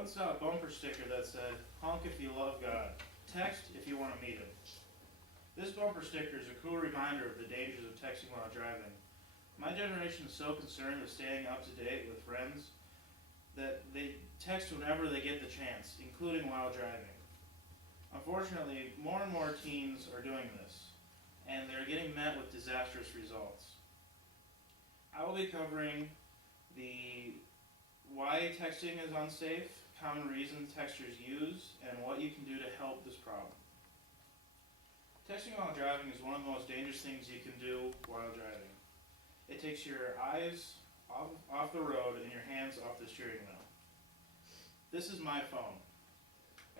once saw a bumper sticker that said, "Honk if you love God, text if you want to meet him." This bumper sticker is a cool reminder of the dangers of texting while driving. My generation is so concerned with staying up to date with friends that they text whenever they get the chance, including while driving. Unfortunately, more and more teens are doing this, and they're getting met with disastrous results. I will be covering the why texting is unsafe, common reasons texters use, and what you can do to help this problem. Texting while driving is one of the most dangerous things you can do while driving. It takes your eyes off the road and your hands off the steering wheel. This is my phone.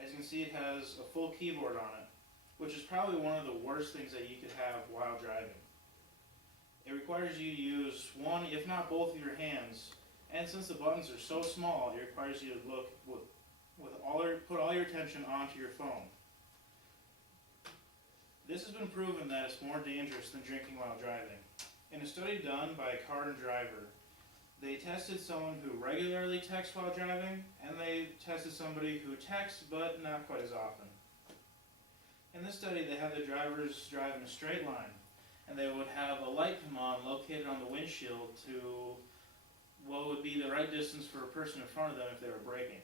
As you can see, it has a full keyboard on it, which is probably one of the worst things that you could have while driving. It requires you to use one, if not both of your hands, and since the buttons are so small, it requires you to look put all your attention onto your phone. This has been proven that it's more dangerous than drinking while driving. In a study done by a car and driver, they tested someone who regularly texts while driving, and they tested somebody who texts but not quite as often. In this study, they had the drivers drive in a straight line, and they would have a light come on located on the windshield to what would be the right distance for a person in front of them if they were braking.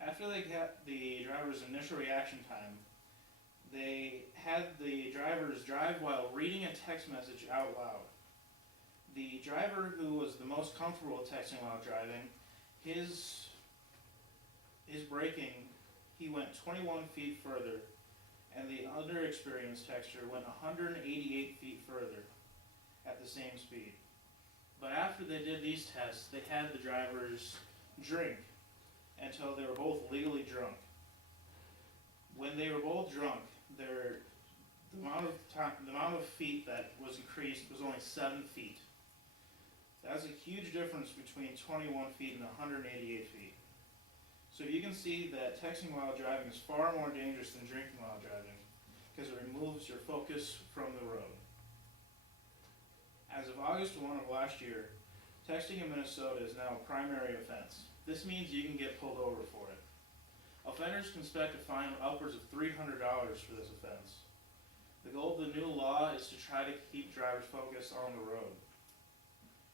After they got the driver's initial reaction time, they had the drivers drive while reading a text message out loud. The driver who was the most comfortable texting while driving, his braking, he went 21 feet further, and the underexperienced texter went 188 feet further at the same speed. But after they did these tests, they had the drivers drink until they were both legally drunk. When they were both drunk, the amount of feet that was increased was only 7 feet. That's a huge difference between 21 feet and 188 feet. So you can see that texting while driving is far more dangerous than drinking while driving because it removes your focus from the road. As of August 1 of last year, texting in Minnesota is now a primary offense. This means you can get pulled over for it. Offenders can expect a fine of upwards of $300 for this offense. The goal of the new law is to try to keep drivers focused on the road.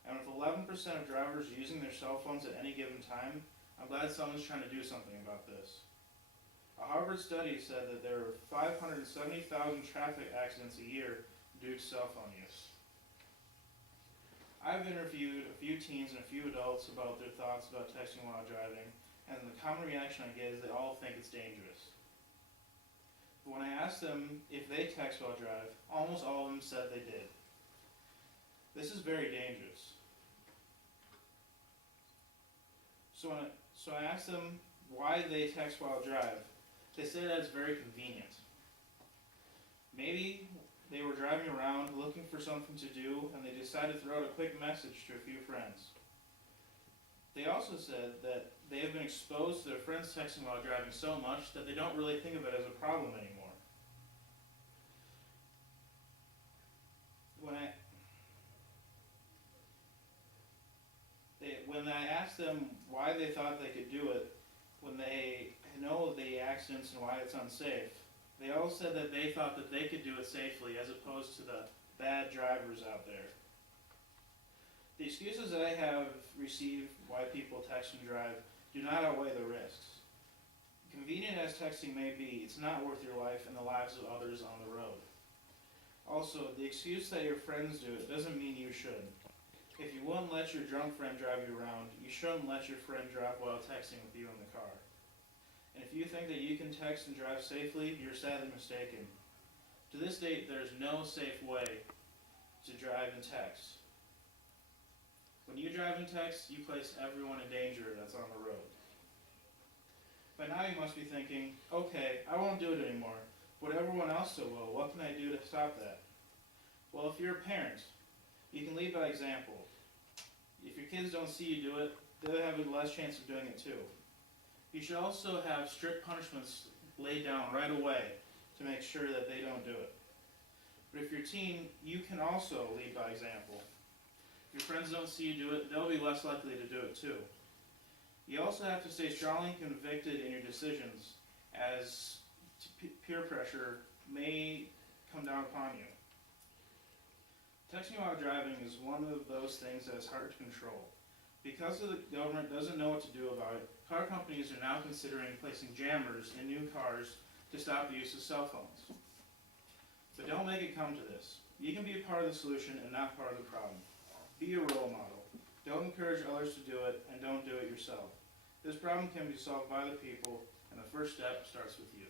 And with 11% of drivers using their cell phones at any given time, I'm glad someone's trying to do something about this. A Harvard study said that there are 570,000 traffic accidents a year due to cell phone use. I've interviewed a few teens and a few adults about their thoughts about texting while driving, and the common reaction I get is they all think it's dangerous. But when I asked them if they text while drive, almost all of them said they did. This is very dangerous. So I asked them why they text while drive. They say that it's very convenient. Maybe they were driving around looking for something to do and they decided to throw out a quick message to a few friends. They also said that they have been exposed to their friends texting while driving so much that they don't really think of it as a problem anymore. When I asked them why they thought they could do it, when they know the accidents and why it's unsafe, they all said that they thought that they could do it safely as opposed to the bad drivers out there. The excuses that I have received why people text and drive do not outweigh the risks. Convenient as texting may be, it's not worth your life and the lives of others on the road. Also, the excuse that your friends do it doesn't mean you should. If you wouldn't let your drunk friend drive you around, you shouldn't let your friend drive while texting with you in the car. And if you think that you can text and drive safely, you're sadly mistaken. To this date, there is no safe way to drive and text. When you drive and text, you place everyone in danger that's on the road. By now you must be thinking, okay, I won't do it anymore, but everyone else still will. What can I do to stop that? Well, if you're a parent, you can lead by example. If your kids don't see you do it, they'll have a less chance of doing it too. You should also have strict punishments laid down right away to make sure that they don't do it. But if you're a teen, you can also lead by example. If your friends don't see you do it, they'll be less likely to do it too. You also have to stay strongly convicted in your decisions, as peer pressure may come down upon you. Texting while driving is one of those things that is hard to control. Because the government doesn't know what to do about it, car companies are now considering placing jammers in new cars to stop the use of cell phones. But don't make it come to this. You can be a part of the solution and not part of the problem. Be a role model. Don't encourage others to do it, and don't do it yourself. This problem can be solved by the people, and the first step starts with you.